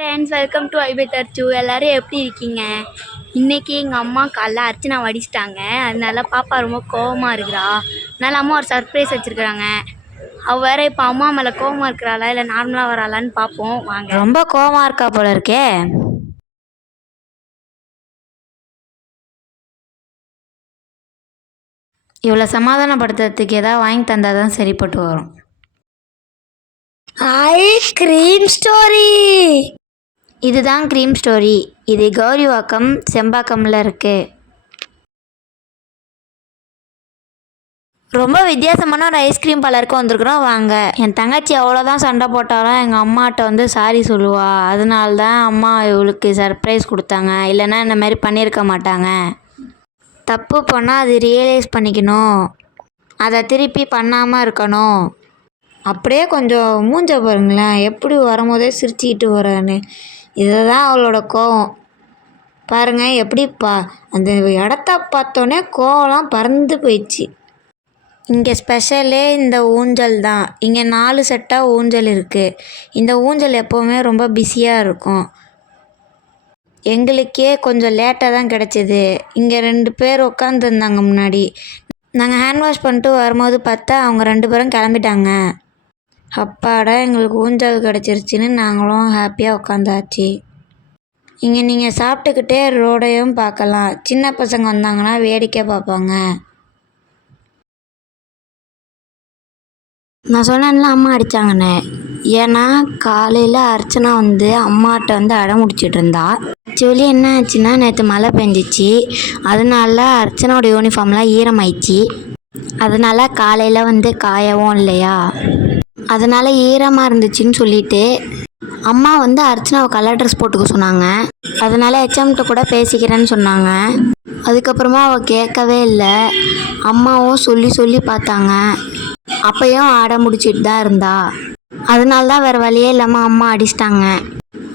Friends welcome to ஐபெத்தர் டூ எல்லோரும் எப்படி இருக்கீங்க? இன்றைக்கி எங்கள் அம்மா காலைல அர்ச்சனா வடிச்சிட்டாங்க. அதனால பாப்பா ரொம்ப கோவமாக இருக்கிறா. அதனால அம்மா ஒரு சர்ப்ரைஸ் வச்சுருக்குறாங்க. அவள் வேற இப்போ அம்மா மேலே கோவமாக இருக்கிறாளா? இல்லை நார்மலாக வராளான்னு பார்ப்போம் வாங்க. ரொம்ப கோவமா இருக்கா போல இருக்கே. இவளை சமாதானப்படுத்துறதுக்கு ஏதாவது வாங்கி தந்தால் தான் சரிப்பட்டு வரும். ஐ க்ரீம் ஸ்டோரி இதுதான் க்ரீம் ஸ்டோரி. இது கௌரிவாக்கம் செம்பாக்கமில் இருக்குது ரொம்ப வித்தியாசமான ஒரு ஐஸ்கிரீம் பலருக்கு வந்திருக்கிறோம். வாங்க. என் தங்கச்சி அவ்வளோதான் சண்டை போட்டாலும் எங்கள் அம்மாட்ட வந்து சாரி சொல்லுவா. அதனால தான் அம்மா இவளுக்கு சர்ப்ரைஸ் கொடுத்தாங்க. இல்லைன்னா இந்த மாதிரி பண்ணியிருக்க மாட்டாங்க. தப்பு பண்ணால் அது ரியலைஸ் பண்ணிக்கணும். அதை திருப்பி பண்ணாமல் இருக்கணும். அப்படியே கொஞ்சம் மூஞ்ச பாருங்களேன். எப்படி வரும்போதே சிரிச்சுக்கிட்டு வரான்னு இதுதான் அவளோட கோவம். பாருங்கள் எப்படி பா அந்த இடத்த பார்த்தோன்னே கோவம்லாம் பறந்து போயிடுச்சு. இங்கே ஸ்பெஷலே இந்த ஊஞ்சல் தான். இங்கே நாலு செட்டாக ஊஞ்சல் இருக்குது இந்த ஊஞ்சல் எப்போவுமே ரொம்ப பிஸியாக இருக்கும். எங்களுக்கே கொஞ்சம் லேட்டாக தான் கிடச்சிது. இங்கே ரெண்டு பேர் உட்காந்துருந்தாங்க முன்னாடி. நாங்கள் ஹேண்ட் வாஷ் பண்ணிட்டு வரும்போது பார்த்தா அவங்க ரெண்டு பேரும் கிளம்பிட்டாங்க. அப்பாடா எங்களுக்கு ஊஞ்சல் கிடச்சிருச்சின்னு நாங்களும் ஹாப்பியாக உட்காந்தாச்சு இங்கே நீங்கள் சாப்பிட்டுக்கிட்டே ரோடையும் பார்க்கலாம். சின்ன பசங்க வந்தாங்கன்னா வேடிக்கை பார்ப்பாங்க. நான் சொன்னேன்ல அம்மா அடித்தாங்கன்னு ஏன்னா காலையில் அர்ச்சனா வந்து அம்மாட்ட வந்து அடம் முடிச்சிட்டு இருந்தா. ஆக்சுவலி என்ன ஆச்சுன்னா நேற்று மழை பெஞ்சிச்சு. அதனால அர்ச்சனாவோட யூனிஃபார்ம்லாம் ஈரமாயிடுச்சு. அதனால காலையில் வந்து காயவும் இல்லையா? அதனால் ஈரமாக இருந்துச்சுன்னு சொல்லிட்டு அம்மா வந்து அர்ச்சனாவை கலர் ட்ரெஸ் போட்டுக்க சொன்னாங்க. அதனால் ஹெச்எம்கிட்ட கூட பேசிக்கிறேன்னு சொன்னாங்க. அதுக்கப்புறமா அவள் கேட்கவே இல்லை. அம்மாவும் சொல்லி சொல்லி பார்த்தாங்க. அப்பயும் ஆட முடிச்சிட்டு தான் இருந்தா. அதனால தான் வேறு வழியே இல்லாமல் அம்மா அடிச்சிட்டாங்க.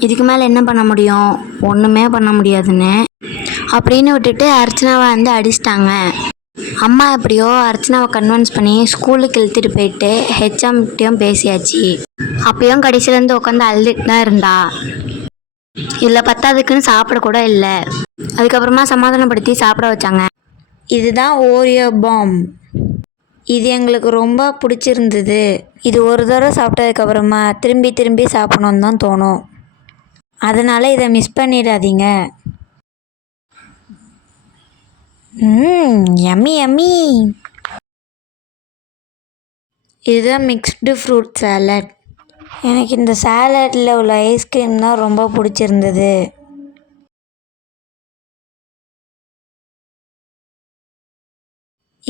இதுக்கு மேலே என்ன பண்ண முடியும்? ஒன்றுமே பண்ண முடியாதுன்னு. அப்படின்னு விட்டுட்டு அர்ச்சனாவை வந்து அடிச்சிட்டாங்க. அம்மா எப்படியோ அர்ச்சனாவை கன்வின்ஸ் பண்ணி ஸ்கூலுக்கு இழுத்துட்டு போயிட்டு HM ஹெச்எம்கிட்டையும் பேசியாச்சு. அப்பயும் கடைசியிலேருந்து உட்காந்து அழுதுட்டு தான் இருந்தா. இதில் பத்தாதுக்குன்னு சாப்பிட கூட இல்லை. அதுக்கப்புறமா சமாதானப்படுத்தி சாப்பிட வச்சாங்க. இதுதான் ஓரியோ பாம் இது எங்களுக்கு ரொம்ப பிடிச்சிருந்தது. இது ஒரு தடவை சாப்பிட்டதுக்கப்புறமா திரும்பி திரும்பி சாப்பிடணுன்னு தான் தோணும். அதனால் இதை மிஸ் பண்ணிடாதீங்க. ம். யம்மி யம்மி இதுதான் மிக்ஸ்டு ஃப்ரூட் சாலட் எனக்கு இந்த சாலட்டில் உள்ள ஐஸ்கிரீம் தான் ரொம்ப பிடிச்சிருந்தது.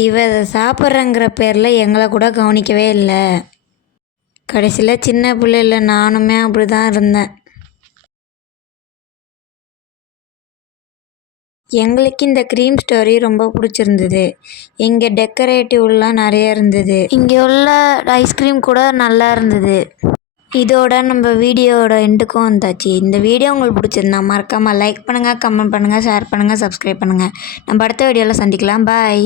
இவ இதை சாப்பிட்றங்கிற பேரில் எங்களை கூட கவனிக்கவே இல்லை. கடைசியில் சின்ன பிள்ளைல நானுமே அப்படி தான் இருந்தேன். எங்களுக்கு இந்த க்ரீம் ஸ்டோரி ரொம்ப பிடிச்சிருந்தது. இங்கே டெக்கரேட்டிவ்லாம் நிறைய இருந்தது. இங்கே உள்ள ஐஸ்கிரீம் கூட நல்லா இருந்தது. இதோட நம்ம வீடியோவோட எண்டுக்கும் வந்தாச்சு. இந்த வீடியோ உங்களுக்கு பிடிச்சிருந்தா மறக்காமல் லைக் பண்ணுங்கள் கமெண்ட் பண்ணுங்கள் ஷேர் பண்ணுங்கள் சப்ஸ்கிரைப் பண்ணுங்கள் நம்ம அடுத்த வீடியோவில் சந்திக்கலாம். பாய்